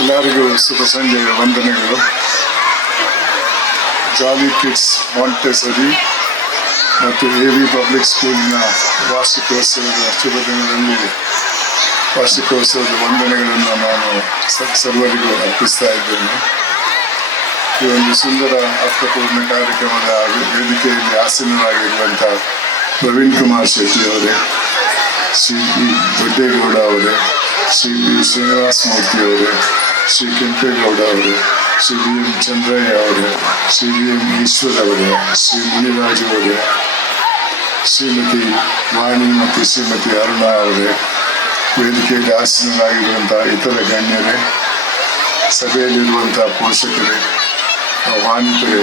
ಎಲ್ಲರಿಗೂ ಶುಭ ಸಂಜೆಯ ವಂದನೆಗಳು. ಜಾಲಿ ಕಿಡ್ಸ್ ಮಾಂಟೆಸರಿ ಮತ್ತು ಎ.ವಿ. ಪಬ್ಲಿಕ್ ಸ್ಕೂಲಿನ ವಾರ್ಷಿಕೋತ್ಸವದ ಶುಭ ದಿನದಲ್ಲಿ ವಾರ್ಷಿಕೋತ್ಸವದ ವಂದನೆಗಳನ್ನು ನಾನು ಸರ್ವರಿಗೂ ಅರ್ಪಿಸ್ತಾ ಇದ್ದೇನೆ. ಈ ಒಂದು ಸುಂದರ ಅರ್ಥಪೂರ್ಣ ಕಾರ್ಯಕ್ರಮದ ವೇದಿಕೆಯಲ್ಲಿ ಆಸೀನರಾಗಿರುವಂಥ ಪ್ರವೀಣ್ ಕುಮಾರ್ ಶೆಟ್ಟಿ ಅವರೇ, ಶ್ರೀ ಪಿ ದೊಡ್ಡೇಗೌಡ ಅವರೇ, ಶ್ರೀ ಪಿ ಶ್ರೀನಿವಾಸ ಮೂರ್ತಿ ಅವರೇ, ಶ್ರೀ ಕೆಂಪೇಗೌಡ ಅವರೇ, ಶ್ರೀ ವಿ ಎಂ ಚಂದ್ರಯ್ಯ ಅವರೇ, ಶ್ರೀ ವಿ ಎಂ ಈಶ್ವರ್ ಅವರೇ, ಶ್ರೀ ಮುನಿರಾಜು ಅವರೇ, ಶ್ರೀಮತಿ ವಾಣಿ ಮತ್ತು ಶ್ರೀಮತಿ ಅರುಣಾ ಅವರೇ, ವೇದಿಕೆಯಲ್ಲಿ ಆಸೀನರಾಗಿರುವಂಥ ಇತರ ಗಣ್ಯರೇ, ಸಭೆಯಲ್ಲಿರುವಂಥ ಪೋಷಕರೇ, ಆಹ್ವಾನಿತರೇ,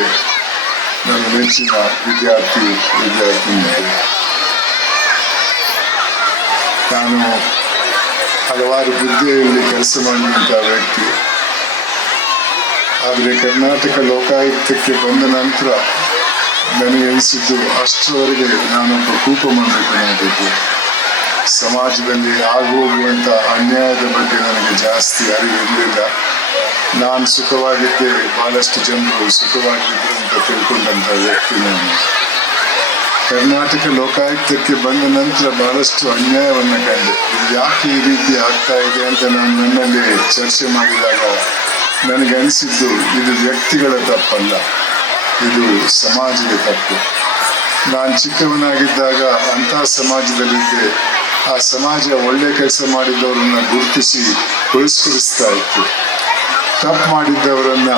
ನನ್ನ ನೆಚ್ಚಿನ ವಿದ್ಯಾರ್ಥಿನಿಯರೇ, ನಾನು ಹಲವಾರು ಹುದ್ದೆಯಲ್ಲಿ ಕೆಲಸ ಮಾಡಿದಂಥ ವ್ಯಕ್ತಿ. ಆದರೆ ಕರ್ನಾಟಕ ಲೋಕಾಯುಕ್ತಕ್ಕೆ ಬಂದ ನಂತರ ನನಗೆ ಅನಿಸಿದ್ದು ಅಷ್ಟರವರೆಗೆ ನಾನೊಬ್ಬ ಕೂಪಮಂಡಲಿಕನಾಗಿದ್ದು. ಸಮಾಜದಲ್ಲಿ ಆಗೋಗುವಂಥ ಅನ್ಯಾಯದ ಬಗ್ಗೆ ನನಗೆ ಜಾಸ್ತಿ ಅರಿವಿರಲಿಲ್ಲ. ನಾನು ಸುಖವಾಗಿದ್ದೆ, ಬಹಳಷ್ಟು ಜನರು ಸುಖವಾಗಿದ್ದರು ಅಂತ ತಿಳ್ಕೊಂಡಂಥ ವ್ಯಕ್ತಿ ನಾನು. ಕರ್ನಾಟಕ ಲೋಕಾಯುಕ್ತಕ್ಕೆ ಬಂದ ನಂತರ ಬಹಳಷ್ಟು ಅನ್ಯಾಯವನ್ನು ಕಂಡೆ. ಇದು ಯಾಕೆ ಈ ರೀತಿ ಆಗ್ತಾ ಇದೆ ಅಂತ ನಾನು ನನ್ನಲ್ಲಿ ಚರ್ಚೆ ಮಾಡಿದಾಗ ನನಗೆ ಅನಿಸಿದ್ದು, ಇದು ವ್ಯಕ್ತಿಗಳ ತಪ್ಪಲ್ಲ, ಇದು ಸಮಾಜದ ತಪ್ಪು. ನಾನು ಚಿಕ್ಕವನಾಗಿದ್ದಾಗ ಅಂತಹ ಸಮಾಜದಲ್ಲಿದ್ದೆ. ಆ ಸಮಾಜ ಒಳ್ಳೆ ಕೆಲಸ ಮಾಡಿದವರನ್ನ ಗುರುತಿಸಿ ಪುರಸ್ಕರಿಸ್ತಾ ಇತ್ತು, ತಪ್ಪು ಮಾಡಿದ್ದವರನ್ನ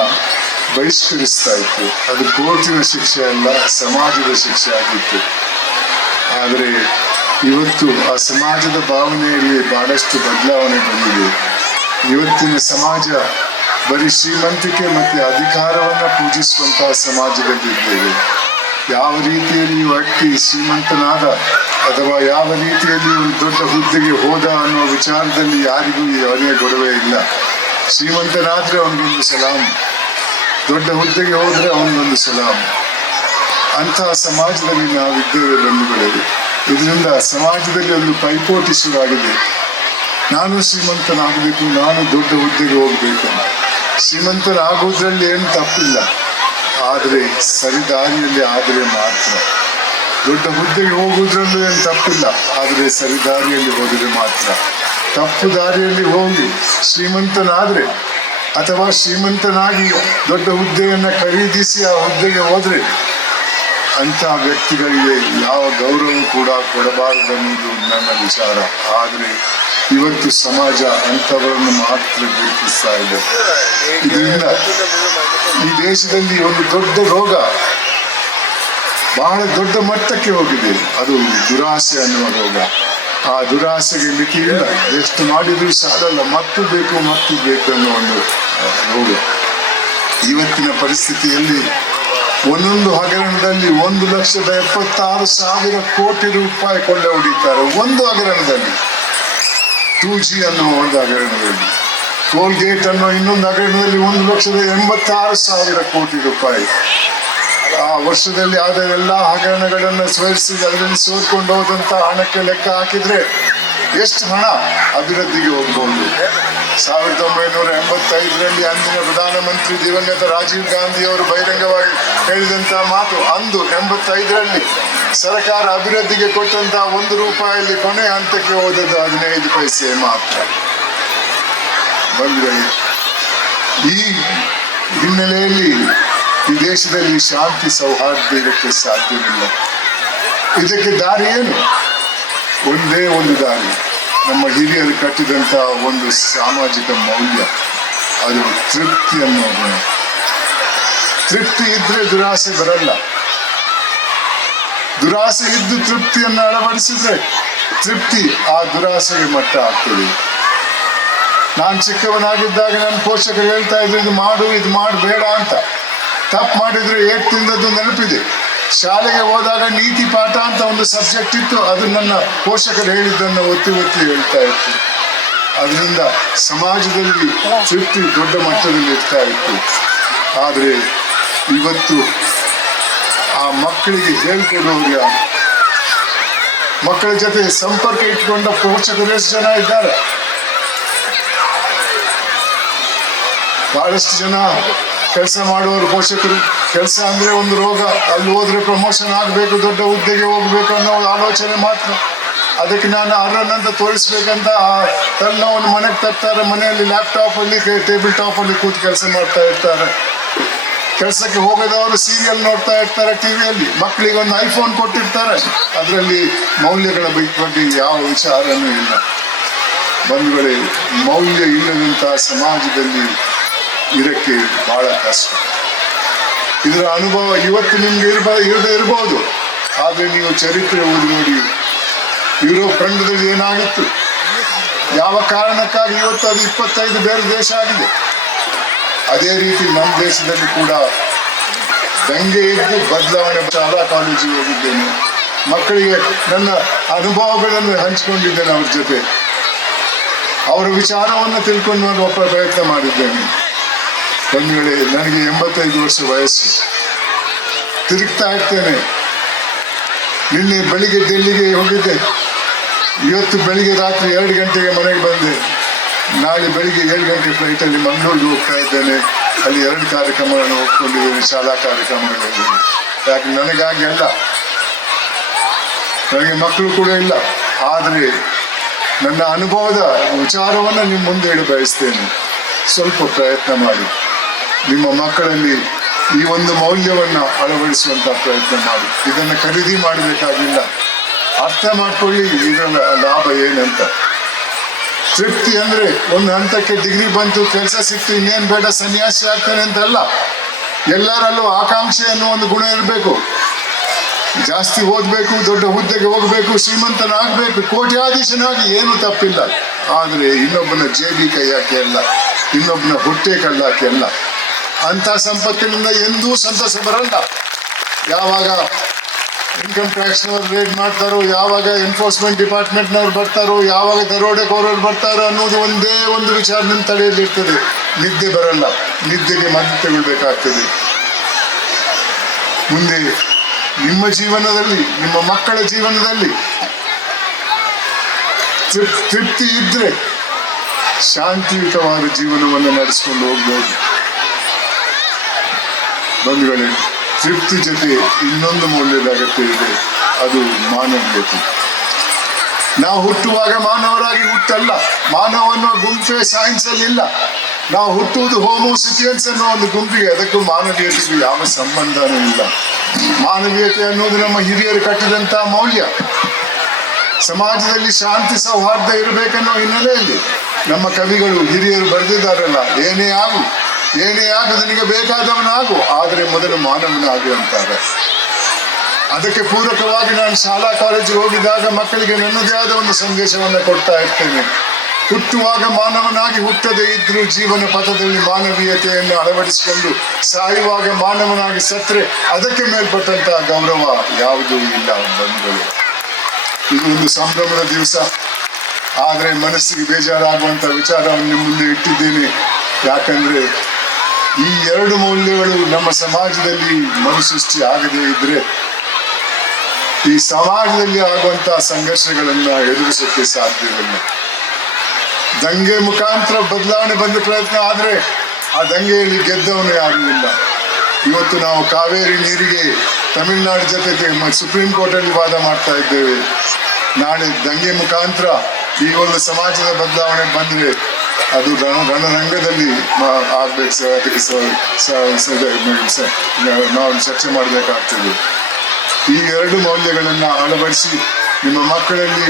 ಬಹಿಷ್ಕರಿಸ್ತಾ ಇತ್ತು. ಅದು ಕೋರ್ಟಿನ ಶಿಕ್ಷೆ ಅಲ್ಲ, ಸಮಾಜದ ಶಿಕ್ಷೆ ಆಗಿತ್ತು. ಆದರೆ ಇವತ್ತು ಆ ಸಮಾಜದ ಭಾವನೆಯಲ್ಲಿ ಬಹಳಷ್ಟು ಬದಲಾವಣೆ ಬಂದಿದೆ. ಇವತ್ತಿನ ಸಮಾಜ ಬರೀ ಶ್ರೀಮಂತಿಕೆ ಮತ್ತು ಅಧಿಕಾರವನ್ನು ಪೂಜಿಸುವಂತಹ ಸಮಾಜದಲ್ಲಿದ್ದೇವೆ. ಯಾವ ರೀತಿಯಲ್ಲಿ ವ್ಯಕ್ತಿ ಶ್ರೀಮಂತನಾದ ಅಥವಾ ಯಾವ ರೀತಿಯಲ್ಲಿ ಒಂದು ದೊಡ್ಡ ಹುದ್ದೆಗೆ ಹೋದ ಅನ್ನೋ ವಿಚಾರದಲ್ಲಿ ಯಾರಿಗೂ ಯಾವುದೇ ಗೊಡವೆ ಇಲ್ಲ. ಶ್ರೀಮಂತನಾದ್ರೆ ಅವನಿಗೊಂದು ಸಲಾಂ, ದೊಡ್ಡ ಹುದ್ದೆಗೆ ಹೋದ್ರೆ ಅವನಿಗೊಂದು ಸಲಾಂ. ಅಂತಹ ಸಮಾಜದಲ್ಲಿ ನಾವಿದ್ದೇವೆ ಬಂಧುಗಳೇ. ಇದರಿಂದ ಸಮಾಜದಲ್ಲಿ ಒಂದು ಪೈಪೋಟಿ ಶುರುವಾಗಿದೆ. ನಾನು ಶ್ರೀಮಂತನಾಗಬೇಕು, ನಾನು ದೊಡ್ಡ ಹುದ್ದೆಗೆ ಹೋಗ್ಬೇಕು. ಶ್ರೀಮಂತರಾಗುವುದರಲ್ಲಿ ಏನು ತಪ್ಪಿಲ್ಲ, ಆದರೆ ಸರಿದಾರಿಯಲ್ಲಿ ಆದರೆ ಮಾತ್ರ. ದೊಡ್ಡ ಹುದ್ದೆಗೆ ಹೋಗುವುದ್ರಲ್ಲೂ ಏನು ತಪ್ಪಿಲ್ಲ, ಆದರೆ ಸರಿದಾರಿಯಲ್ಲಿ ಹೋದರೆ ಮಾತ್ರ. ತಪ್ಪು ದಾರಿಯಲ್ಲಿ ಹೋಗಿ ಶ್ರೀಮಂತನಾದ್ರೆ ಅಥವಾ ಶ್ರೀಮಂತನಾಗಿ ದೊಡ್ಡ ಹುದ್ದೆಯನ್ನು ಖರೀದಿಸಿ ಆ ಹುದ್ದೆಗೆ ಹೋದ್ರೆ ಅಂತಹ ವ್ಯಕ್ತಿಗಳಿಗೆ ಯಾವ ಗೌರವ ಕೂಡ ಕೊಡಬಾರದು ಅನ್ನೋದು ನನ್ನ ವಿಚಾರ. ಆದರೆ ಇವತ್ತು ಸಮಾಜ ಅಂಥವರನ್ನು ಮಾತ್ರ ಗುರುತಿಸ್ತಾ ಇದೆ. ಇದರಿಂದ ಈ ದೇಶದಲ್ಲಿ ಒಂದು ದೊಡ್ಡ ರೋಗ ಬಹಳ ದೊಡ್ಡ ಮಟ್ಟಕ್ಕೆ ಹೋಗಿದೆ. ಅದು ದುರಾಸೆ ಅನ್ನುವ ರೋಗ. ಆ ದುರಾಸೆಗೆ ಮಿತಿ ಇಲ್ಲ, ಎಷ್ಟು ಮಾಡಿದ್ರೂ ಸಾಲಲ್ಲ, ಮತ್ತು ಬೇಕು ಅನ್ನೋ ಒಂದು ರೋಗ. ಇವತ್ತಿನ ಪರಿಸ್ಥಿತಿಯಲ್ಲಿ ಒಂದೊಂದು ಹಗರಣದಲ್ಲಿ 1,76,000 ಕೋಟಿ ರೂಪಾಯಿ ಕೊಳ್ಳೆ ಹೊಡಿತಾರೆ. ಒಂದು ಹಗರಣದಲ್ಲಿ 2G ಅನ್ನೋ ಒಂದು ಹಗರಣದಲ್ಲಿ, ಟೋಲ್ಗೇಟ್ ಅನ್ನೋ ಇನ್ನೊಂದು ಹಗರಣದಲ್ಲಿ 1,86,000 ಕೋಟಿ ರೂಪಾಯಿ. ಆ ವರ್ಷದಲ್ಲಿ ಆದ ಎಲ್ಲ ಹಗರಣಗಳನ್ನು ಸೇರಿಸಿ ಅದರಲ್ಲಿ ಸೋರ್ಕೊಂಡು ಹೋದಂತ ಹಣಕ್ಕೆ ಲೆಕ್ಕ ಹಾಕಿದ್ರೆ ಎಷ್ಟು ಹಣ ಅಭಿವೃದ್ಧಿಗೆ ಹೋಗ್ಬಹುದು. 1985ರಲ್ಲಿ ಅಂದಿನ ಪ್ರಧಾನಮಂತ್ರಿ ದಿವಂಗತ ರಾಜೀವ್ ಗಾಂಧಿ ಅವರು ಬಹಿರಂಗವಾಗಿ ಹೇಳಿದಂತ ಮಾತು, ಅಂದು 85ರಲ್ಲಿ ಸರ್ಕಾರ ಅಭಿವೃದ್ಧಿಗೆ ಕೊಟ್ಟಂತಹ 1 ರೂಪಾಯಿಯಲ್ಲಿ ಕೊನೆ ಹಂತಕ್ಕೆ ಹೋದದ್ದು 15 ಪೈಸೆ ಮಾತ್ರ. ಬಂದರೆ ಈ ಹಿನ್ನೆಲೆಯಲ್ಲಿ ಈ ದೇಶದಲ್ಲಿ ಶಾಂತಿ ಸೌಹಾರ್ದ ಇರಕ್ಕೆ ಸಾಧ್ಯವಿಲ್ಲ. ಇದಕ್ಕೆ ದಾರಿ ಏನು? ಒಂದೇ ಒಂದು ದಾರಿ, ನಮ್ಮ ಹಿರಿಯರು ಕಟ್ಟಿದಂಥ ಒಂದು ಸಾಮಾಜಿಕ ಮೌಲ್ಯ, ಅದು ತೃಪ್ತಿ ಅನ್ನೋ ಗುಣ. ತೃಪ್ತಿ ಇದ್ರೆ ದುರಾಸೆ ಬರಲ್ಲ. ದುರಾಸೆ ಇದ್ದು ತೃಪ್ತಿಯನ್ನು ಅಳವಡಿಸಿದ್ರೆ ತೃಪ್ತಿ ಆ ದುರಾಸೆಗೆ ಮಟ್ಟ ಆಗ್ತದೆ. ನಾನು ಚಿಕ್ಕವನಾಗಿದ್ದಾಗ ನನ್ನ ಪೋಷಕರು ಹೇಳ್ತಾ ಇದ್ರು, ಇದು ಮಾಡು ಬೇಡ ಅಂತ. ತಪ್ಪು ಮಾಡಿದ್ರೆ ಏಟ್ ತಿಂದದ್ದು ನೆನಪಿದೆ. ಶಾಲೆಗೆ ಹೋದಾಗ ನೀತಿ ಪಾಠ ಅಂತ ಒಂದು ಸಬ್ಜೆಕ್ಟ್ ಇತ್ತು, ಅದು ನನ್ನ ಪೋಷಕರು ಹೇಳಿದ್ದನ್ನು ಒತ್ತಿ ಹೇಳ್ತಾ ಇತ್ತು. ಅದರಿಂದ ಸಮಾಜದಲ್ಲಿ ತೃಪ್ತಿ ದೊಡ್ಡ ಮಟ್ಟದಲ್ಲಿ ಇರ್ತಾ ಇತ್ತು. ಆದರೆ ಇವತ್ತು ಆ ಮಕ್ಕಳಿಗೆ ಹೇಳ್ಕೊಡೋರು ಯಾರು? ಮಕ್ಕಳ ಜೊತೆ ಸಂಪರ್ಕ ಇಟ್ಕೊಂಡ ಪೋಷಕರು ಎಷ್ಟು ಜನ ಇದ್ದಾರೆ? ಬಹಳಷ್ಟು ಜನ ಕೆಲಸ ಮಾಡುವವರು ಪೋಷಕರು, ಕೆಲಸ ಅಂದ್ರೆ ಒಂದು ರೋಗ, ಅಲ್ಲಿ ಹೋದ್ರೆ ಪ್ರಮೋಷನ್ ಆಗಬೇಕು, ದೊಡ್ಡ ಹುದ್ದೆಗೆ ಹೋಗ್ಬೇಕು ಅನ್ನೋ ಆಲೋಚನೆ ಮಾತ್ರ. ಅದಕ್ಕೆ ನಾನು ಅರ್ಹನಂತ ತೋರಿಸ್ಬೇಕಂತ ಆ ತಲೆನೋವನ್ನು ಮನೆಗೆ ತರ್ತಾರೆ. ಮನೆಯಲ್ಲಿ ಲ್ಯಾಪ್ಟಾಪ್ ಅಲ್ಲಿ ಟೇಬಲ್ ಟಾಪ್ ಅಲ್ಲಿ ಕೂತು ಕೆಲಸ ಮಾಡ್ತಾ ಇರ್ತಾರೆ. ಕೆಲಸಕ್ಕೆ ಹೋಗದವರು ಸೀರಿಯಲ್ ನೋಡ್ತಾ ಇರ್ತಾರೆ ಟಿವಿಯಲ್ಲಿ. ಮಕ್ಕಳಿಗೆ ಒಂದು ಐಫೋನ್ ಕೊಟ್ಟಿರ್ತಾರೆ, ಅದರಲ್ಲಿ ಮೌಲ್ಯಗಳ ಬಗ್ಗೆ ಯಾವ ವಿಚಾರನೂ ಇಲ್ಲ. ಬಂಧುಗಳೇ, ಮೌಲ್ಯ ಇಲ್ಲದಂತಹ ಸಮಾಜದಲ್ಲಿ ಇರಕ್ಕೆ ಬಹಳ ಕಷ್ಟ. ಇದರ ಅನುಭವ ಇವತ್ತು ನಿಮ್ಗೆ ಇರದೇ ಇರಬಹುದು, ಆದ್ರೆ ನೀವು ಚರಿತ್ರೆ ಓದಿ ನೋಡಿ. ಯುರೋಪ್ ಖಂಡದಲ್ಲಿ ಏನಾಗಿತ್ತು, ಯಾವ ಕಾರಣಕ್ಕಾಗಿ ಇವತ್ತು ಅದು 25 ಬೇರೆ ದೇಶ ಆಗಿದೆ. ಅದೇ ರೀತಿ ನಮ್ಮ ದೇಶದಲ್ಲಿ ಕೂಡ ದಂಗೆ ಇದ್ದು ಬದಲಾವಣೆ. ಶಾಲಾ ಕಾಲೇಜಿಗೆ ಹೋಗಿದ್ದೇನೆ, ಮಕ್ಕಳಿಗೆ ನನ್ನ ಅನುಭವಗಳನ್ನು ಹಂಚಿಕೊಂಡಿದ್ದೇನೆ, ಅವ್ರ ಜೊತೆ ಅವರ ವಿಚಾರವನ್ನು ತಿಳ್ಕೊಂಡು ನಾನು ಪ್ರಯತ್ನ ಮಾಡಿದ್ದೇನೆ. ಒಂದು ವೇಳೆ ನನಗೆ 85 ವರ್ಷ ವಯಸ್ಸು, ತಿರುಗ್ತಾ ಇರ್ತೇನೆ. ನಿನ್ನೆ ಬೆಳಿಗ್ಗೆ ಡೆಲ್ಲಿಗೆ ಹೋಗಿದ್ದೆ, ಇವತ್ತು ಬೆಳಿಗ್ಗೆ ರಾತ್ರಿ 2 ಗಂಟೆಗೆ ಮನೆಗೆ ಬಂದೆ. ನಾಳೆ ಬೆಳಿಗ್ಗೆ 7 ಗಂಟೆ ಫ್ಲೈಟಲ್ಲಿ ಮಂಗಳೂರಿಗೆ ಹೋಗ್ತಾ ಇದ್ದೇನೆ. ಅಲ್ಲಿ 2 ಕಾರ್ಯಕ್ರಮಗಳನ್ನು ಒಪ್ಕೊಂಡಿದ್ದೇನೆ, ಶಾಲಾ ಕಾರ್ಯಕ್ರಮಗಳಲ್ಲಿ. ಯಾಕೆ ನನಗಾಗಿ ಅಲ್ಲ, ನನಗೆ ಮಕ್ಕಳು ಕೂಡ ಇಲ್ಲ, ಆದರೆ ನನ್ನ ಅನುಭವದ ವಿಚಾರವನ್ನು ನಿಮ್ಮ ಮುಂದೆ ಇಡ ಬಯಸ್ತೇನೆ. ಸ್ವಲ್ಪ ಪ್ರಯತ್ನ ಮಾಡಿ, ನಿಮ್ಮ ಮಕ್ಕಳಲ್ಲಿ ಈ ಒಂದು ಮೌಲ್ಯವನ್ನು ಅಳವಡಿಸುವಂತ ಪ್ರಯತ್ನ ಮಾಡಿ. ಇದನ್ನು ಖರೀದಿ ಮಾಡಬೇಕಾಗಿಲ್ಲ, ಅರ್ಥ ಮಾಡ್ಕೊಳ್ಳಿ ಇದರ ಲಾಭ ಏನಂತ. ತೃಪ್ತಿ ಅಂದ್ರೆ ಒಂದು ಹಂತಕ್ಕೆ ಡಿಗ್ರಿ ಬಂತು, ಕೆಲಸ ಸಿಕ್ತು, ಇನ್ನೇನು ಬೇಡ ಸನ್ಯಾಸಿ ಆಗ್ತಾನೆ ಅಂತಲ್ಲ. ಎಲ್ಲರಲ್ಲೂ ಆಕಾಂಕ್ಷೆ ಅನ್ನೋ ಒಂದು ಗುಣ ಇರಬೇಕು. ಜಾಸ್ತಿ ಓದಬೇಕು, ದೊಡ್ಡ ಹುದ್ದೆಗೆ ಹೋಗಬೇಕು, ಶ್ರೀಮಂತನಾಗಬೇಕು, ಕೋಟ್ಯಾಧೀಶನಾಗಿ ಏನು ತಪ್ಪಿಲ್ಲ. ಆದರೆ ಇನ್ನೊಬ್ಬನ ಜೇಬಿ ಕೈಯಾಕೆ ಅಲ್ಲ, ಇನ್ನೊಬ್ಬನ ಹೊಟ್ಟೆ ಕಳ್ಳಾಕೆ ಅಲ್ಲ. ಅಂತ ಸಂಪತ್ತಿನಿಂದ ಎಂದೂ ಸಂತಸ ಬರಲ್ಲ. ಯಾವಾಗ ಇನ್ಕಮ್ ಟ್ಯಾಕ್ಸ್ನವ್ರು ರೇಡ್ ಮಾಡ್ತಾರೋ, ಯಾವಾಗ ಎನ್ಫೋರ್ಸ್ಮೆಂಟ್ ಡಿಪಾರ್ಟ್ಮೆಂಟ್ನವ್ರು ಬರ್ತಾರೋ, ಯಾವಾಗ ದರೋಡೆಕೋರರು ಬರ್ತಾರೋ ಅನ್ನೋದು ಒಂದೇ ಒಂದು ವಿಚಾರ ನಿಮ್ಮ ತಲೆಯಲ್ಲಿರ್ತದೆ. ನಿದ್ದೆ ಬರಲ್ಲ, ನಿದ್ದೆಗೆ ಮದ್ದು ತಗೊಳ್ಬೇಕಾಗ್ತದೆ. ಮುಂದೆ ನಿಮ್ಮ ಜೀವನದಲ್ಲಿ, ನಿಮ್ಮ ಮಕ್ಕಳ ಜೀವನದಲ್ಲಿ ತೃಪ್ತಿ ಇದ್ರೆ ಶಾಂತಿಯುತವಾದ ಜೀವನವನ್ನು ನಡೆಸ್ಕೊಂಡು ಹೋಗ್ಬೋದು. ಬಂಧುಗಳೇ, ತೃಪ್ತಿ ಜೊತೆ ಇನ್ನೊಂದು ಮೌಲ್ಯದ ಅಗತ್ಯ ಇದೆ, ಅದು ಮಾನವೀಯತೆ. ನಾವು ಹುಟ್ಟುವಾಗ ಮಾನವರಾಗಿ ಹುಟ್ಟಲ್ಲ. ಮಾನವ ಅನ್ನೋ ಗುಂಪೇ ಸೈನ್ಸ್ ಅಲ್ಲಿ ಇಲ್ಲ. ನಾವು ಹುಟ್ಟುವುದು ಹೋಮೋಸಿಪಿಯನ್ಸ್ ಅನ್ನೋ ಒಂದು ಗುಂಪಿಗೆ, ಅದಕ್ಕೂ ಮಾನವೀಯತೆಗೂ ಯಾವ ಸಂಬಂಧನೂ ಇಲ್ಲ. ಮಾನವೀಯತೆ ಅನ್ನೋದು ನಮ್ಮ ಹಿರಿಯರು ಕಟ್ಟಿದಂತ ಮೌಲ್ಯ. ಸಮಾಜದಲ್ಲಿ ಶಾಂತಿ ಸೌಹಾರ್ದ ಇರಬೇಕನ್ನೋ ಹಿನ್ನೆಲೆಯಲ್ಲಿ ನಮ್ಮ ಕವಿಗಳು ಹಿರಿಯರು ಬರೆದಿದ್ದಾರಲ್ಲ, ಏನೇ ಆಗು ನಿನಗೆ ಬೇಕಾದವನಾಗು, ಆದರೆ ಮೊದಲು ಮಾನವನಾಗು ಅಂತಾರೆ. ಅದಕ್ಕೆ ಪೂರಕವಾಗಿ ನಾನು ಶಾಲಾ ಕಾಲೇಜಿಗೆ ಹೋಗಿದಾಗ ಮಕ್ಕಳಿಗೆ ನನ್ನದೇ ಆದ ಒಂದು ಸಂದೇಶವನ್ನು ಕೊಡ್ತಾ ಇರ್ತೇನೆ. ಹುಟ್ಟುವಾಗ ಮಾನವನಾಗಿ ಹುಟ್ಟದೇ ಇದ್ರೂ ಜೀವನ ಪಥದಲ್ಲಿ ಮಾನವೀಯತೆಯನ್ನು ಅಳವಡಿಸಿಕೊಂಡು ಸಾಯುವಾಗ ಮಾನವನಾಗಿ ಸತ್ರೆ ಅದಕ್ಕೆ ಮೇಲ್ಪಟ್ಟಂತಹ ಗೌರವ ಯಾವುದೂ ಇಲ್ಲ. ಬಂಧುಗಳು, ಇದು ಒಂದು ಸಂಭ್ರಮದ ದಿವಸ, ಆದರೆ ಮನಸ್ಸಿಗೆ ಬೇಜಾರಾಗುವಂತ ವಿಚಾರವನ್ನು ನಿಮ್ಮ ಮುಂದೆ ಇಟ್ಟಿದ್ದೇನೆ. ಯಾಕಂದ್ರೆ ಈ 2 ಮೌಲ್ಯಗಳು ನಮ್ಮ ಸಮಾಜದಲ್ಲಿ ಮರುಸೃಷ್ಟಿ ಆಗದೇ ಇದ್ರೆ ಈ ಸಮಾಜದಲ್ಲಿ ಆಗುವಂತಹ ಸಂಘರ್ಷಗಳನ್ನ ಎದುರಿಸಕ್ಕೆ ಸಾಧ್ಯವಿಲ್ಲ. ದಂಗೆ ಮುಖಾಂತರ ಬದಲಾವಣೆ ಬಂದ ಪ್ರಯತ್ನ ಆದ್ರೆ ಆ ದಂಗೆಯಲ್ಲಿ ಗೆದ್ದವನು ಯಾರೂ ಇಲ್ಲ. ಇವತ್ತು ನಾವು ಕಾವೇರಿ ನೀರಿಗೆ ತಮಿಳುನಾಡು ಜೊತೆಗೆ ಸುಪ್ರೀಂ ಕೋರ್ಟ್ ಅಲ್ಲಿ ವಾದ ಮಾಡ್ತಾ ಇದ್ದೇವೆ. ನಾಳೆ ದಂಗೆ ಮುಖಾಂತರ ಈ ಒಂದು ಸಮಾಜದ ಬದಲಾವಣೆ ಬಂದ್ರೆ ಅದು ರಣರಂಗದಲ್ಲಿ ಆಗ್ಬೇಕು. ಅದಕ್ಕೆ ನಾವು ಚರ್ಚೆ ಮಾಡಬೇಕಾಗ್ತದೆ. ಈ 2 ಮೌಲ್ಯಗಳನ್ನ ಅಳವಡಿಸಿ ನಿಮ್ಮ ಮಕ್ಕಳಲ್ಲಿ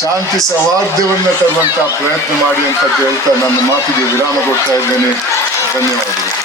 ಶಾಂತಿ ಸೌಹಾರ್ದವನ್ನ ತರುವಂತ ಪ್ರಯತ್ನ ಮಾಡಿ ಅಂತ ಹೇಳ್ತಾ ನನ್ನ ಮಾತಿಗೆ ವಿರಾಮ ಕೊಡ್ತಾ ಇದ್ದೇನೆ. ಧನ್ಯವಾದಗಳು.